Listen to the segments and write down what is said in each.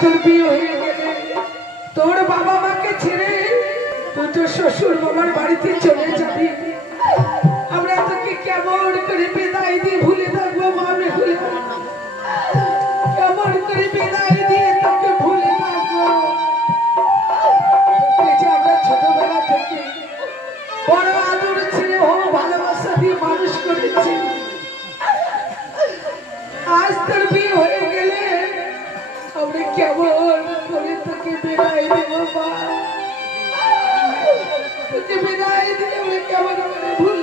তোর বিয়ে হয়ে গেলে তোর বাবা মাকে ছেড়ে তুই তোর শ্বশুর বাবার বাড়িতে চলে যাবি। আমরা তোকে কেমন করে বিদায় দিয়ে ভুলে থাকব মা আমি ভুলে কেমন করে ছোটবেলা থেকে বড় ভালোবাসা দিয়ে মানুষ করেছি। আজ তোর বিয়ে কেমন করে তোকে বিদায় দেব মা। তোকে বিদায় দিয়ে কেমন ভুলতে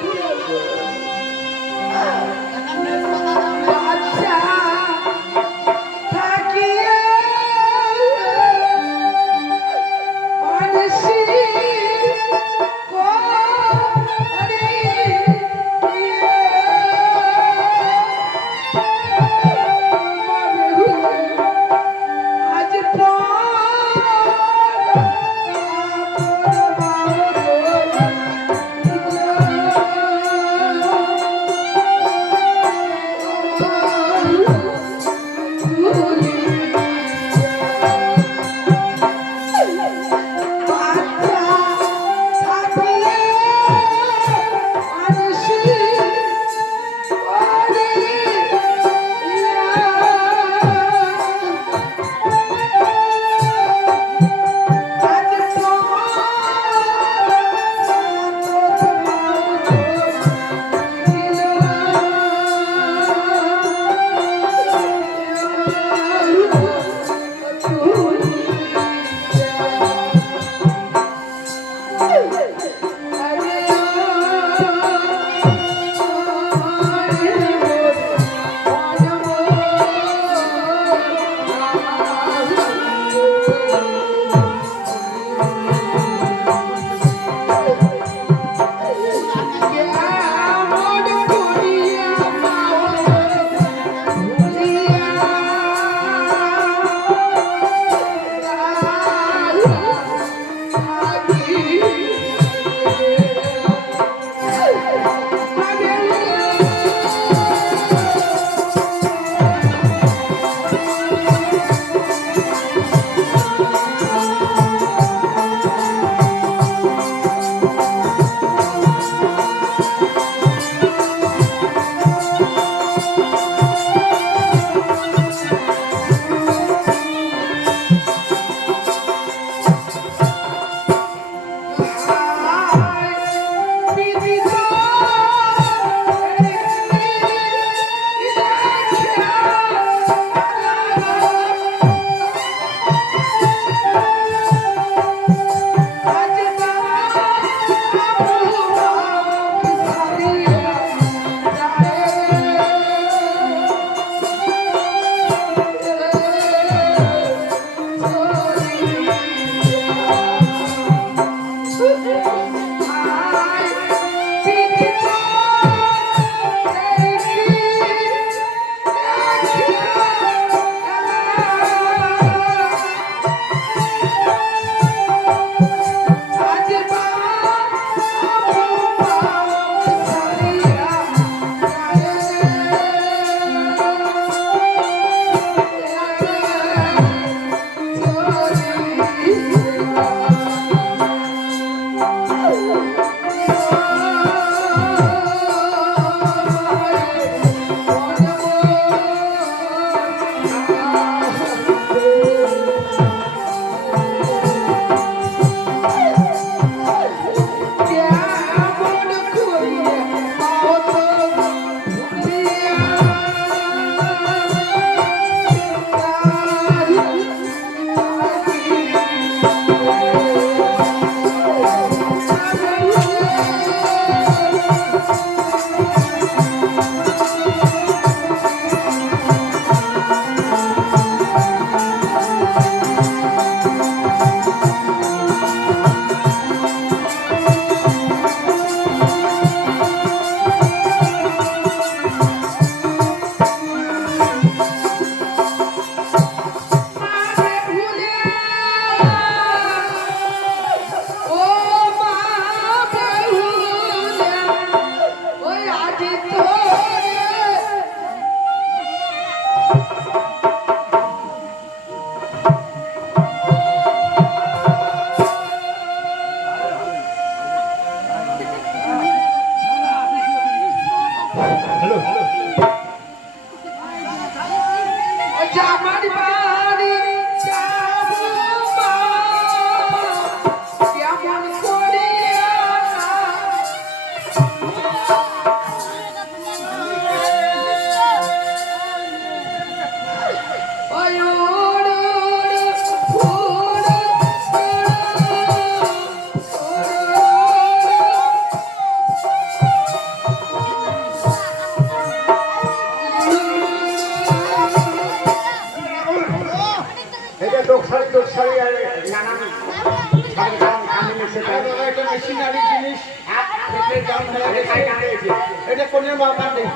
এটা কোনের নেই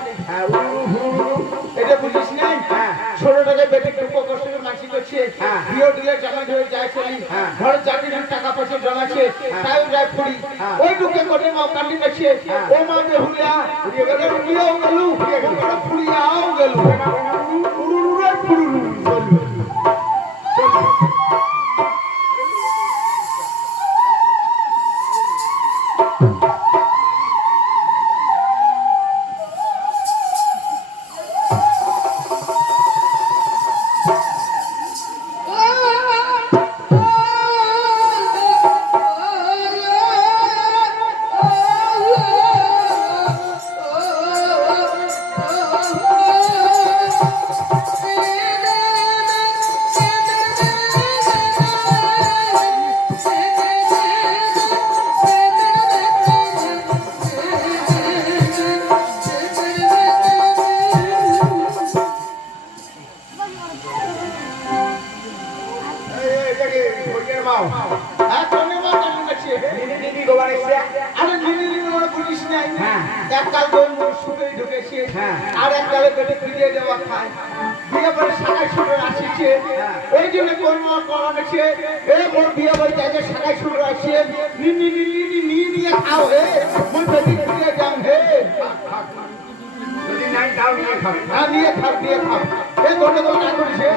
এটা বুঝিস নাই হ্যাঁ। ছোটটাকে বেটে টুকো কষ্ট করে করছে। বিয়ে দিলে জামা ধরে যায় চলি। ঘরে চাকরি টাকা পয়সা জমাছে তাই যায় ফুড়ি। ওই টুকে কোনে মা কান্দি গেছে হ্যাঁ। ও মা ফুড়িয়াও গেলু শুরু ওই। জন্য কোন করা গেছে এ মোর বিয়ে বাড়ি যাইতে সাকাই শুরু আসছে। নি নি নি নি নি নি নিয়ে খাও হে। ফিরিয়ে যাম হে। যদি নাই নিয়ে খাবে। হ্যাঁ নিয়ে খাও নিয়ে খাও। এ কোনে তো না করিছে।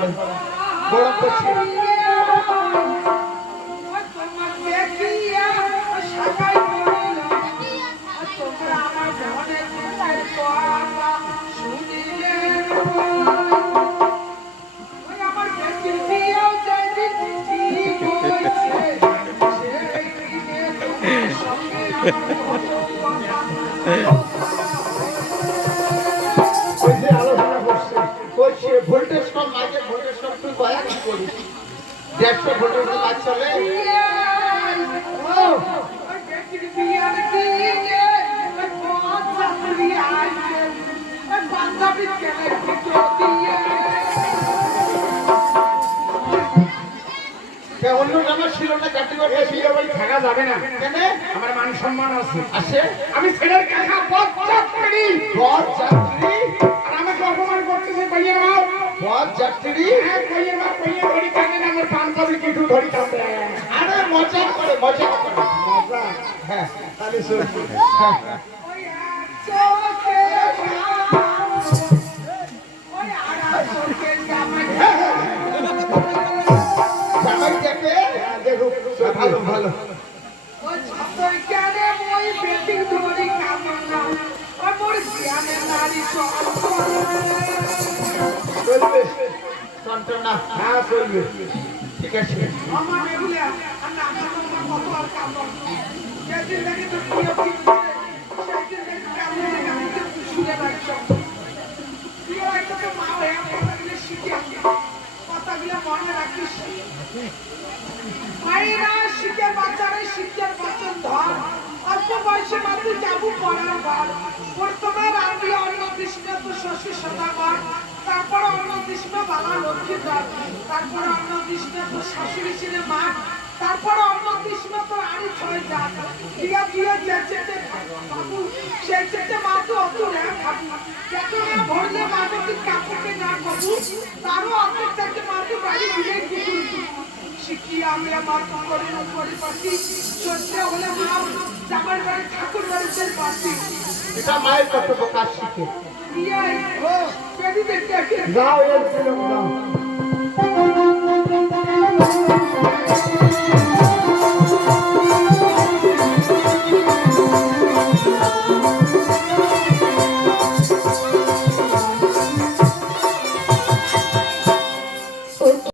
জন্য সম্মান আছে। আসে আমি ছেলের কাকা পথ পথ করি বর যাত্রী? আর আমাকে অপমান করতেছে কইয়ের মা বর যাত্রী? হ্যাঁ কইয়ের মা কইয়ে ধরি কাঁদে না আমার পান পাবি কিছু ধরি কাঁদে আরে মজা করে মজা করে। মজা? হ্যাঁ তাহলে শুন। ওই চোখে ভাব, ওই আর টনটনা হ্যাঁ চলবে ঠিক আছে। আমার এগুলা আর না আমার কত আর কামন যেদিন থেকে তো প্রিয় কিন্তু সেদিন থেকে কামন আমি তো শুনে রাখছো প্রিয় একটা তো মা হয়ে কথাগুলো শিখে কথাগুলো মনে রাখিস। মায়েরা শিখে বাচ্চারা শিক্ষার বচন ধর অল্প বয়সে মাত্র যাব পড়ার ঘর। প্রথমে রান্দি অন্ন কৃষ্ণ তো শ্বশুর সদাগর, তারপর অন্ন কৃষ্ণ বাবা লক্ষ্মী ধর তারপর অন্ন কৃষ্ণ তো শাশুড়ি ছিল মা তারপর অন্ন কৃষ্ণ তো আরও ছয় জাত। দিয়া দিয়া চেঁচেতে বাবু সেই চেঁচে মা তো অত র্যাম খাবু যত না ভরলে মা তো কি কাপড়কে না কবু তারও অর্ধেক চারটে মা তো বাড়ি কুকুর। শিখিয়ে আমি আমার কবরের উপরে পাচ্ছি সত্যি হলে মা জামার বাড়ি ঠাকুর বাড়িতে পাচ্ছি এটা মায়ের কর্তব্য কাজ শিখে? নিয়ে ও